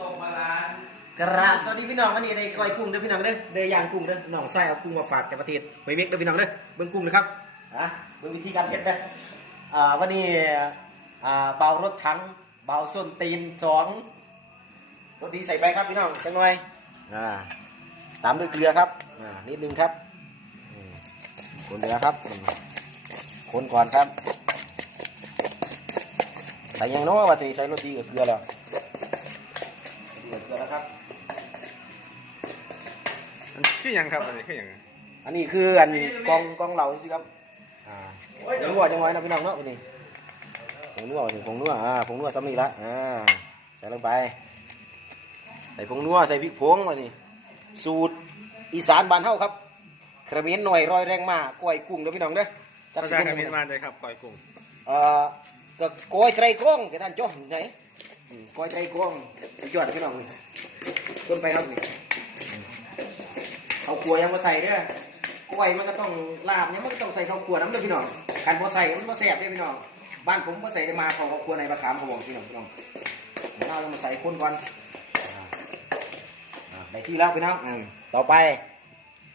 ตกมาล้านกราบสวัสดีพี่น้องวันนี้ได้ก้อยกุ้งเด้อพี่น้องเด้อได้ย่างกุ้งเด้อน้องไส้เอากุ้งมาฝากจากประเทศเมเมกเด้อพี่น้องเด้อเบิ่งกุ้งเลยครับอะเบิ่งวิธีการเฮ็ดเด้ออ่าวันนี้อ่าเบารถถังเบาส้นตีนสองรสดีใส่ไปครับพี่น้องจังหน่อยอ่าตามด้วยเกลือครับอ่านิดนึงครับอืมคนเกลือครับคนก่อนครับใส่ยังน้อว่าทีใส่รสดีกับเกลือแล้ว เกลือเกลือแล้วครับมันคือหยังครับอันนี้คือหยังอันนี้คืออันกองกองเหล่าสิครับ อ่าผงนัวจังไว้นะพี่น้องเนาะวันนี้ผงนัวถึงผงนัวอ่าผงนัวซ้ำนี่ละอ่าใส่ลงไป ใส่ผงนัวใส่พริกผงมาสิสูตรอีสานบ้านเฮาครับกระเมียนหน่อยรอยแรงมากก้อยกุ้งเด้อพี่น้องเด้อจักภาสิษาเป็นเขยังมไงรมาเลยครับปล่อยกุ้ง เอ่อก็ก้อยไตรกล้องแกท่านจ้องไหนอืม ก้อยไตรกล้องสุดยอดพี่น้องนี่ต้นไปครับนี่เอาครัวยังมาใส่เด้อกล้วยมันก็ต้องลาบเนี่ยมันก็ต้องใส่ข้าวครัวน้ำเด้อพี่น้องการพอใส่มันมาแซ่บเด้อพี่น้องบ้านผมพอใส่จะมาของข้าวครัวในบะขามเขาบอกพี่น้องพี่น้องเดี๋ยวเราจะมาใส่คนก่อนอ่าอ่าได้ที่แล้วพี่น้องอืมต่อไป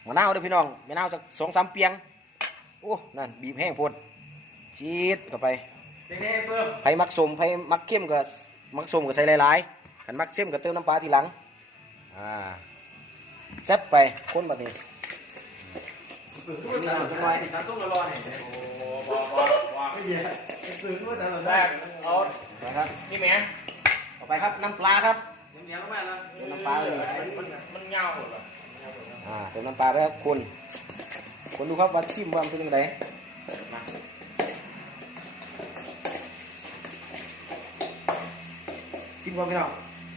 มะนาวเด้อพี่น้องมะนาวจะสองสามเปียงโอ้นั่นบีบแห้งโพดชีดเข้าไปเด้เพิ่มไผมักสมไผมักเข้มก็ มักสมก็ใส่หลายๆขันมักเข้มก็เติมน้ำปลาทีหลังอ่าแซ่บไปคนแบบนี้พูดตลอดไปน้ำตุ้งกระรอนเห็นโอ้บอกบอกบอกไม่เย็นตื่นพูดตลอดแรกเอานะครับนี่แม่ต่อไปครับน้ำปลาครับน้ำเงี้ยวมากแล้วน้ำปลาเลยมันมันเงาหมดเลยอ่าเติมน้ำปลาไปครับคนคนดูครับว่าซิมว่ามันเป็นยังไงมา ซิมว่าพี่น้อง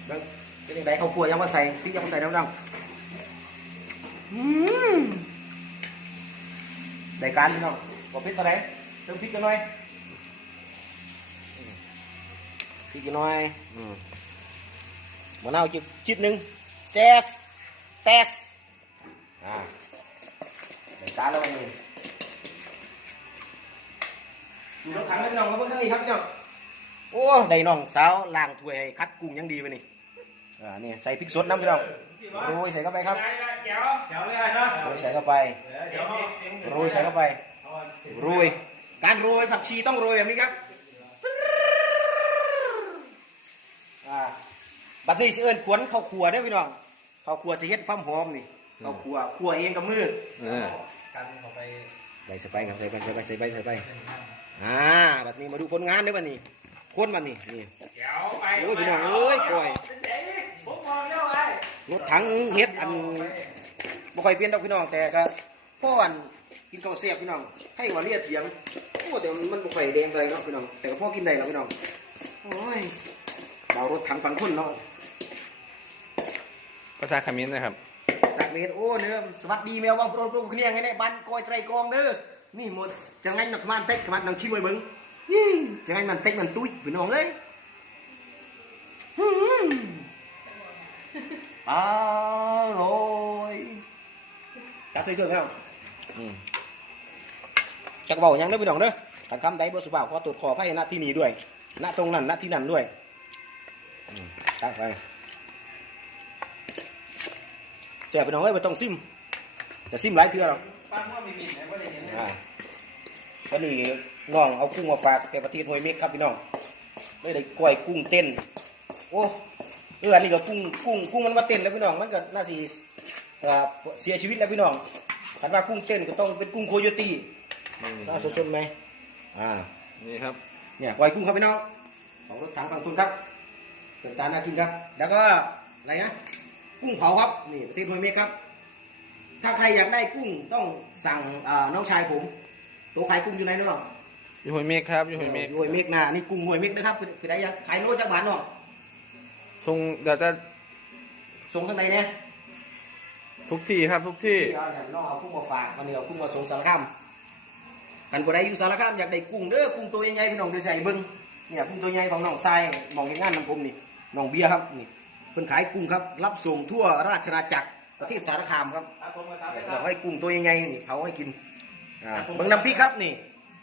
เบิ่งเป็นยังไงเขาวคั่วยังมาใส่พริกยังมาใส่น้ำดำอืมได้การพี่น้องบอ โอ้ได้น้องสาวล้างถ้วยให้คัดกุ้งอยังดีไปนี่อ่านี่ใส่พริกสดน้ำพี่น้องโรยใส่เข้าไปครับเดี๋ยวเดี๋ยวเลยนะโรยใส่เข้าไปเดี๋ยวโรยใส่เข้าไปโรยการโรยผักชีต้องโรยแบบนี้ครับอ่าบัดนี้สิเอิ้นขวนข้าวครัวเด้อพี่น้องข้าวครัวสิเฮ็ดความหอมนี่ข้าวครัวครัวเองกับมือเออกันเข้าไปใส่ใส่ไปครับใส่ไปใส่ไปใส่ไปใส่ไปอ่าแบบนี้มาดูผลงานเด้อบัดนี้ คนบัดนี้นี่เดี๋ยวไปโอ้ยพี่น้องเอ้ยกล้วยผมมองเลี้ยวไอ้รถถังเฮ็ดอันบ่ค่อยเปลี่ยนดอกพี่น้องแต่ก็พ่ออันกินข้าวเสียบพี่น้องให้ว่าเลียเถียงโอ้แต่มันบ่ค่อยแดงเลยเนาะพี่น้องแต่ก็พอกินได้แล้วพี่น้องโอ้ยเบารถถังฝั่งคนเนาะภาษาเขมรนะครับจากเมตรโอ้เนื้อสวัสดีแมวว่าโปรโปรเคลียงไงเนี่ยบ้านกอยไตรกองเด้อนี่หมดจะไงนักมันเต็กมันนังชิมไว้เบิ่งยี่จะไงมันเต็กมันตุ้ยพี่น้องเอ้ยหืมอร่อยจับใส่เครื่อง แล้วอืมจักเบาหยังเด้อพี่น้องเด้อการคำใดบ่สุภาพขอตรวจขอให้ณที่นี้ด้วยณตรงนั้นณที่นั้นด้ วยอืมตั้งไปเสียไปน้องเอ้ยไม่ต้องซิมแต่ซิมหลายเทื่อหรอกปั้นว่ามีบินไหนว่าจะเห็นอ่าวันนี้น้องเอากุ้งมาฝากแกประเทศห้วยเม็กครับพี่น้องไม่ได้กล้วยกุ้งเต้น โอ้เอออันนี้ก็กุ้งกุ้งกุ้งมันมาเต้นแล้วพี่น้องมันก็น่าสิเอ่อเสียชีวิตแล้วพี่น้องคันว่ากุ้งเต้นก็ต้องเป็นกุ้งโคโยตี้น่าสดๆไหมอ่านี่ครับเนี่ยกล้วยกุ้งครับพี่น้องของรถถังฝั่งทุนครับเป็นตาน่ากินครับ แล้วก็อะไรนะกุ้งเผาครับนี่ประเทศห้วยเม็กครับถ้าใครอยากได้กุ้งต้องสั่งอ่าน้องชายผม ตัวขายกุ้งอยู่ไหนน้องอยู่ห้วยเมฆครับอยู่ห้วยเมฆอยู่ห้วยเมฆนะนี่กุ้งห้วยเมฆนะครับคือคือได้ยังขายโลจากบ้านน้องทรงเดี๋ยวจะส่งทางไหนเนี่ยทุกที่ครับทุกที่ที่เอาเนี่ยน้องเอากุ้งมาฝากวันนี้เอากุ้งมาส่งสารคามกันบ่ได้อยู่สารคามอยากได้กุ้งเด้อกุ้งตัวใหญ่ๆพี่น้องเดือใส่เบิ้งเนี่ยกุ้งตัวใหญ่ของน้องทรายมองเห็นงานของผมนี่น้องเบียร์ครับนี่เพิ่นขายกุ้งครับ รับส่งทั่วราชอาณาจักรประเทศสารคามครับครับผมครับเดี๋ยวให้กุ้งตัวใหญ่ๆนี่เขาให้กินอ่า เบิ่งน้ำพริกครับนี่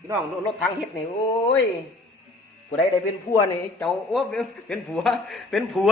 พี่น้องรถทางเฮ็ดนี่โอ้ยผู้ใดได้เป็นผัวนี่เจ้าโอ้เป็นผัวเป็นผัว